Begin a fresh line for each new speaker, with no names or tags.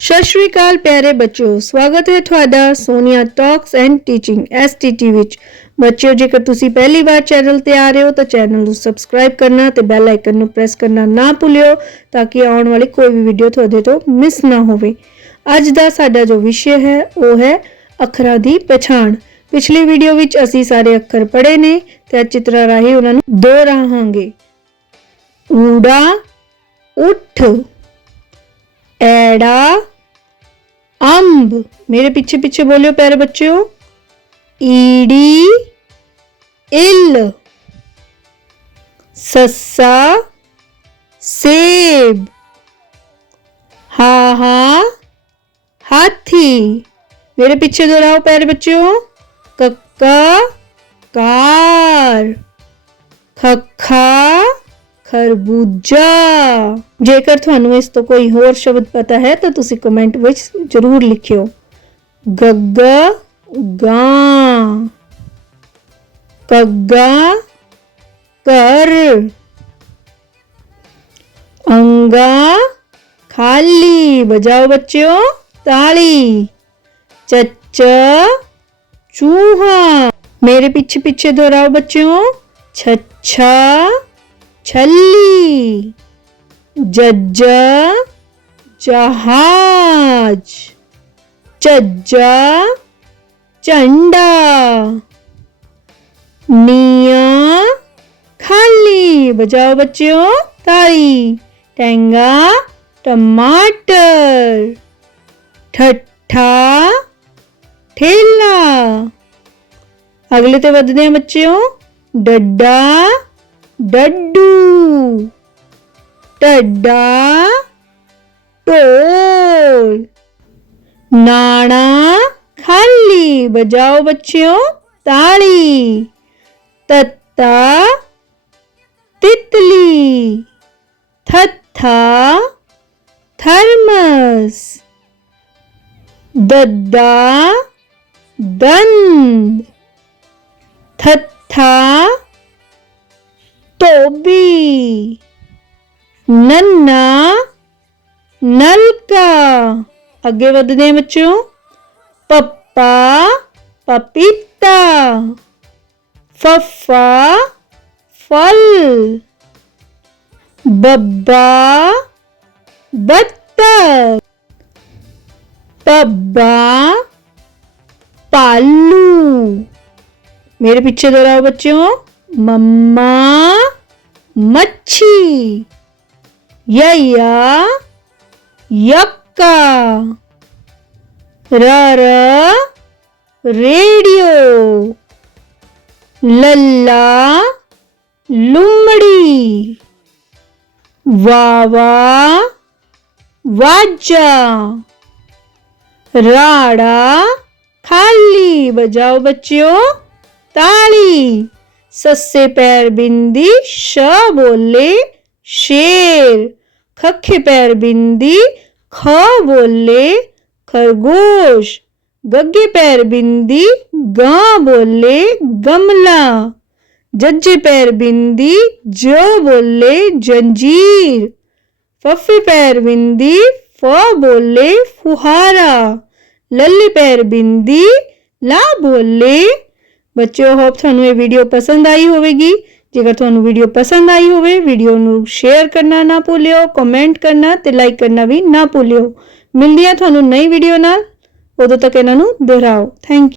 ਸਤਿ ਸ਼੍ਰੀ ਅਕਾਲ ਪਿਆਰੇ ਬੱਚਿਓ ਸਵਾਗਤ ਹੈ ਤੁਹਾਡਾ Sonia talks and teaching STT ਵਿੱਚ। ਬੱਚਿਓ, ਜੇਕਰ ਤੁਸੀਂ ਪਹਿਲੀ ਵਾਰ ਚੈਨਲ ਤੇ ਆ ਰਹੇ ਹੋ ਤਾਂ ਚੈਨਲ ਨੂੰ ਸਬਸਕ੍ਰਾਈਬ ਕਰਨਾ ਤੇ ਬੈਲ ਆਈਕਨ ਨੂੰ ਪ੍ਰੈਸ ਕਰਨਾ ਨਾ ਭੁੱਲਿਓ ਤਾਂ ਕਿ ਆਉਣ ਵਾਲੀ ਕੋਈ ਵੀ ਵੀਡੀਓ ਤੁਹਾਡੇ ਤੋਂ ਮਿਸ ਨਾ ਹੋਵੇ। ਅੱਜ ਦਾ ਸਾਡਾ ਜੋ ਵਿਸ਼ੇ ਹੈ, ਉਹ ਹੈ ਅੱਖਰਾਂ ਦੀ ਪਛਾਣ। ਪਿਛਲੀ ਵੀਡੀਓ ਵਿੱਚ ਅਸੀਂ ਸਾਰੇ ਅੱਖਰ ਪੜ੍ਹੇ ਨੇ ਤੇ ਚਿੱਤਰਾਂ ਰਾਹੀਂ ਉਹਨਾਂ ਨੂੰ ਦੁਹਰਾਵਾਂਗੇ ਊੜਾ, ਉੱਠ। एड़ा, अंब। मेरे पीछे पीछे बोलियो प्यारे बच्चों। ईडी, इल। ससा सेब। हा हा, हाथी। मेरे पीछे दोहराओ प्यारे बच्चों। कक्का, कार। खखा ਖਰਬੂਜਾ ਜੇਕਰ ਤੁਹਾਨੂੰ ਇਸ ਤੋਂ ਕੋਈ ਹੋਰ ਸ਼ਬਦ ਪਤਾ ਹੈ ਤਾਂ ਤੁਸੀਂ ਕਮੈਂਟ ਵਿੱਚ ਜ਼ਰੂਰ ਲਿਖਿਓ ਗੱਗਾ ਗਾਂ ਕੱਗਾ ਕਰ ਅੰਗਾ ਖਾਲੀ ਬਜਾਓ ਬੱਚਿਓ ਤਾਲੀ ਚੱਚਾ ਚੂਹਾ ਮੇਰੇ ਪਿੱਛੇ ਪਿੱਛੇ दोहराओ बच्चों छच्छा छल्ली। जज जहाज़। चज्ज चंडा। निया खाली। बजाओ बच्चों ताली। टेंगा, टमाटर। ठट्ठा, ठेला। अगले तो बदने बच्चों डड्डा। डड्डू। टड्डा, टोल। नाना खाली। बजाओ बच्चों ताली। तत्ता, तितली। थत्था, थर्मस। दद्दा, दंद। थत्था धोबी नन्ना, नलका। अगे बदने बच्चो। पप्पा, पपीता। फफा, फल। बब्बा, बत्तख। पब्बा, पालू। मेरे पीछे दोहराओ बच्चों। मम्मा मच्छी, यया यक्का। र रेडियो। लल्ला लुमड़ी वावा वाजा राड़ा खाली। बजाओ बच्चों ताली। सस्से पैर बिंदी, श बोले शेर। खखे पैर बिंदी, ख बोले खरगोश। गग्गे पैर बिंदी, ग बोले गमला। जज्जे पैर बिंदी, ज बोले जंजीर। फफे पैर बिंदी, फ बोले फुहारा। लल्ले पैर बिंदी, ला बोले ਬੱਚਿਓ ਹੋਪ ਤੁਹਾਨੂੰ ਇਹ ਵੀਡੀਓ ਪਸੰਦ ਆਈ ਹੋਵੇਗੀ ਜੇਕਰ ਤੁਹਾਨੂੰ ਵੀਡੀਓ ਪਸੰਦ ਆਈ ਹੋਵੇ ਵੀਡੀਓ ਨੂੰ ਸ਼ੇਅਰ ਕਰਨਾ ਨਾ ਭੁੱਲਿਓ ਕਮੈਂਟ ਕਰਨਾ ਤੇ ਲਾਈਕ ਕਰਨਾ ਵੀ ਨਾ ਭੁੱਲਿਓ ਮਿਲਦੀ ਆ ਤੁਹਾਨੂੰ ਨਈ ਵੀਡੀਓ ਨਾਲ ਉਦੋਂ ਤੱਕ ਇਹਨਾਂ ਨੂੰ ਦੁਹਰਾਓ ਥੈਂਕ